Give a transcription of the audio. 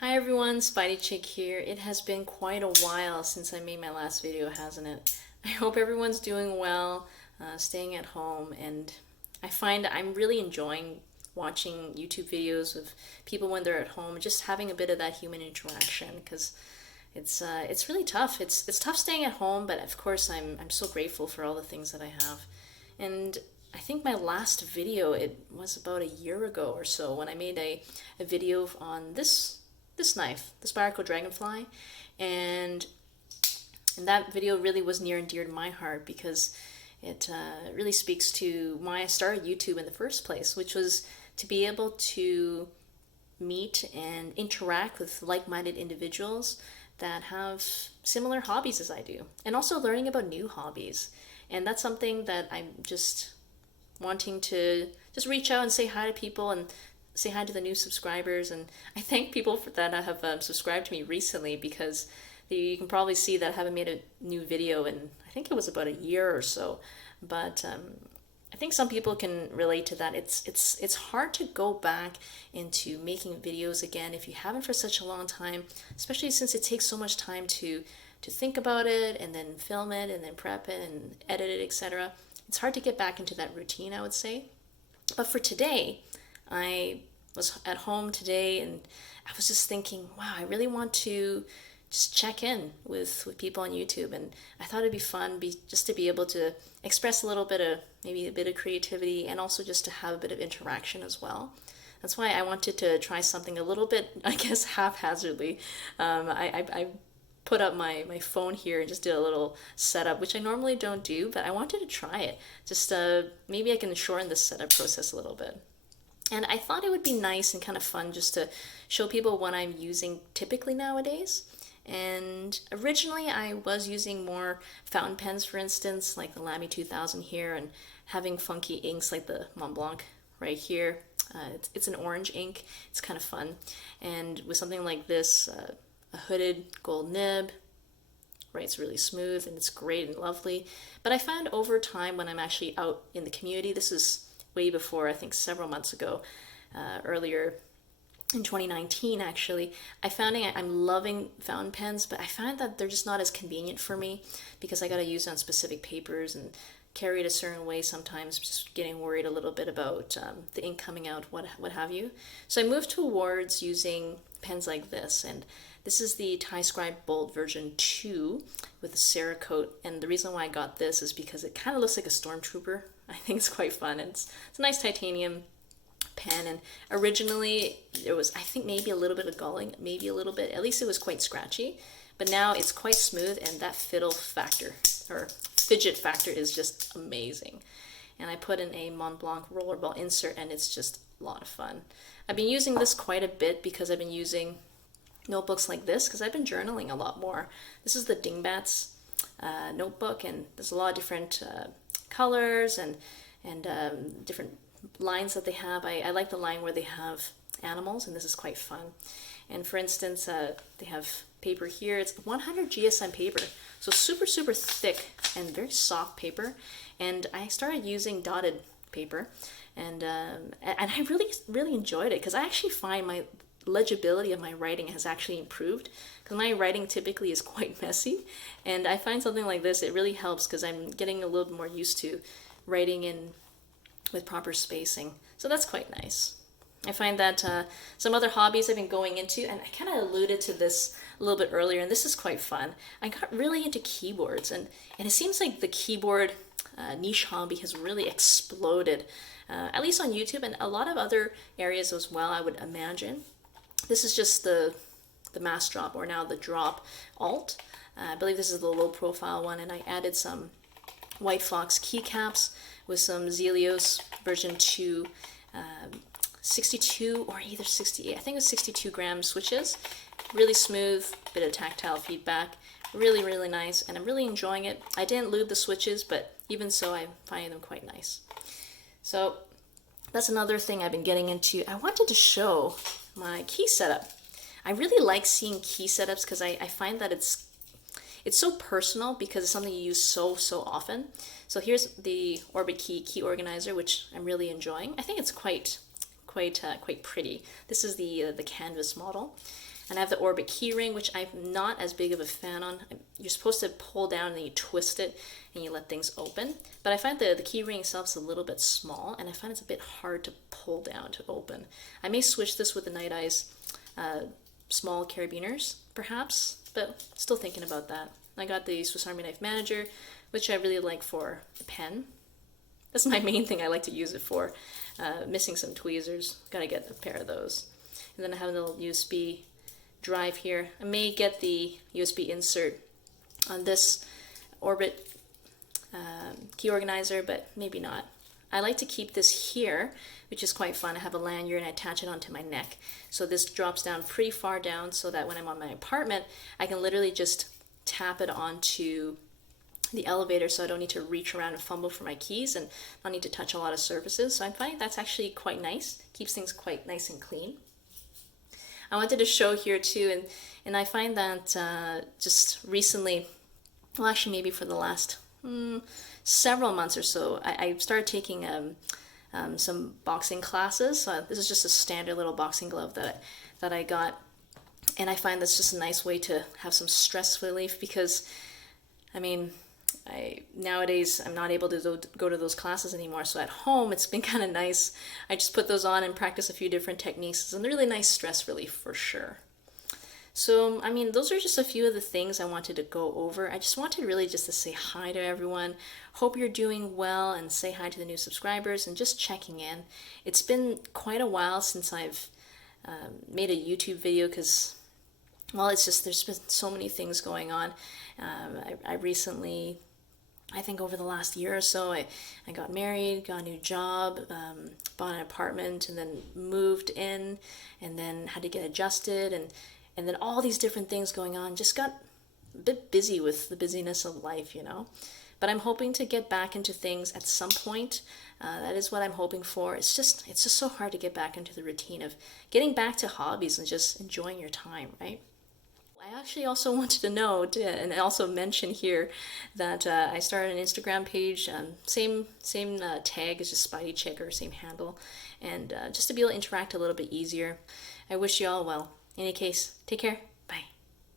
Hi everyone, spydiechick here. It has been quite a while since I made my last video, hasn't it? I hope everyone's doing well, staying at home, and I find I'm really enjoying watching YouTube videos of people when they're at home, just having a bit of that human interaction because it's really tough. It's tough staying at home, but of course I'm so grateful for all the things that I have. And I think my last video, it was about a year ago or so when I made a video on this knife, the Spiracle Dragonfly, and and that video really was near and dear to my heart because it really speaks to why I started YouTube in the first place, which was to be able to meet and interact with like-minded individuals that have similar hobbies as I do, and also learning about new hobbies. And that's something that I'm just wanting to just reach out and say hi to people and say hi to the new subscribers. And I thank people for that have subscribed to me recently because you can probably see that I haven't made a new video in I think it was about a year or so. But I think some people can relate to that. It's hard to go back into making videos again if you haven't for such a long time, especially since it takes so much time to think about it and then film it and then prep it and edit it, etc. It's hard to get back into that routine, I would say. But for today, I was at home today and I was just thinking, wow, I really want to just check in with people on YouTube. And I thought it'd be fun just to be able to express a little bit of, maybe a bit of creativity and also just to have a bit of interaction as well. That's why I wanted to try something a little bit, I guess, haphazardly. I put up my phone here and just did a little setup, which I normally don't do, but I wanted to try it. Just maybe I can shorten the setup process a little bit. And I thought it would be nice and kind of fun just to show people what I'm using typically nowadays. And originally I was using more fountain pens, for instance, like the Lamy 2000 here, and having funky inks like the Mont Blanc right here. It's an orange ink. It's kind of fun. And with something like this, a hooded gold nib, writes really smooth and it's great and lovely. But I found over time when I'm actually out in the community, this is way before, I think several months ago, earlier in 2019 actually, I found I'm loving fountain pens, but I find that they're just not as convenient for me because I got to use it on specific papers and carry it a certain way sometimes, just getting worried a little bit about the ink coming out, what have you. So I moved towards using pens like this, and this is the Tie Scribe Bold version 2 with the Cerakote, and the reason why I got this is because it kind of looks like a stormtrooper. I think it's quite fun. It's a nice titanium pen, and originally there was, I think, maybe a little bit of gulling, maybe a little bit, at least it was quite scratchy, but now it's quite smooth, and that fiddle factor, or fidget factor, is just amazing. And I put in a Mont Blanc rollerball insert, and it's just a lot of fun. I've been using this quite a bit because I've been using notebooks like this because I've been journaling a lot more. This is the Dingbats notebook, and there's a lot of different colors and different lines that they have. I like the line where they have animals, and this is quite fun. And for instance, they have paper here. It's 100 GSM paper, so super, super thick and very soft paper. And I started using dotted paper, and I really, really enjoyed it because I actually find my legibility of my writing has actually improved because my writing typically is quite messy, and I find something like this, it really helps because I'm getting a little bit more used to writing in with proper spacing, so that's quite nice. I find that some other hobbies I've been going into, and I kind of alluded to this a little bit earlier, and this is quite fun. I got really into keyboards, and it seems like the keyboard niche hobby has really exploded, at least on YouTube and a lot of other areas as well, I would imagine. This is just the mass drop, or now the drop alt. I believe this is the low profile one, and I added some White Fox keycaps with some Zelios version 2 62 or either 68, I think it was 62 gram switches. Really smooth, bit of tactile feedback, really, really nice, and I'm really enjoying it. I didn't lube the switches, but even so, I'm finding them quite nice. So that's another thing I've been getting into. I wanted to show my key setup. I really like seeing key setups because I find that it's so personal because it's something you use so often. So here's the Orbit key organizer, which I'm really enjoying. I think it's quite pretty. This is the canvas model. And I have the Orbit keyring, which I'm not as big of a fan on. You're supposed to pull down and then you twist it and you let things open. But I find the keyring itself is a little bit small, and I find it's a bit hard to pull down to open. I may switch this with the Night Eyes small carabiners, perhaps, but still thinking about that. I got the Swiss Army Knife Manager, which I really like for the pen. That's my main thing I like to use it for. Missing some tweezers, gotta get a pair of those. And then I have a little USB drive here. I may get the USB insert on this Orbit key organizer, but maybe not. I like to keep this here, which is quite fun. I have a lanyard and I attach it onto my neck. So this drops down pretty far down so that when I'm on my apartment, I can literally just tap it onto the elevator, so I don't need to reach around and fumble for my keys and not need to touch a lot of surfaces. So I'm finding that's actually quite nice. Keeps things quite nice and clean. I wanted to show here too, and I find that just recently, well actually maybe for the last several months or so, I started taking some boxing classes. This is just a standard little boxing glove that I got, and I find that's just a nice way to have some stress relief, because I mean, nowadays I'm not able to go to those classes anymore, so at home it's been kind of nice. I just put those on and practice a few different techniques. It's a really nice stress relief for sure. So, I mean, those are just a few of the things I wanted to go over. I just wanted really just to say hi to everyone. Hope you're doing well, and say hi to the new subscribers and just checking in. It's been quite a while since I've made a YouTube video because, well, it's just there's been so many things going on. I recently, I think over the last year or so, I got married, got a new job, bought an apartment, and then moved in, and then had to get adjusted, and then all these different things going on. Just got a bit busy with the busyness of life, you know. But I'm hoping to get back into things at some point. That is what I'm hoping for. It's just so hard to get back into the routine of getting back to hobbies and just enjoying your time, right? I actually also wanted to note and also mention here that I started an Instagram page, same tag as just spydiechick, or same handle, and just to be able to interact a little bit easier. I wish you all well. In any case, take care.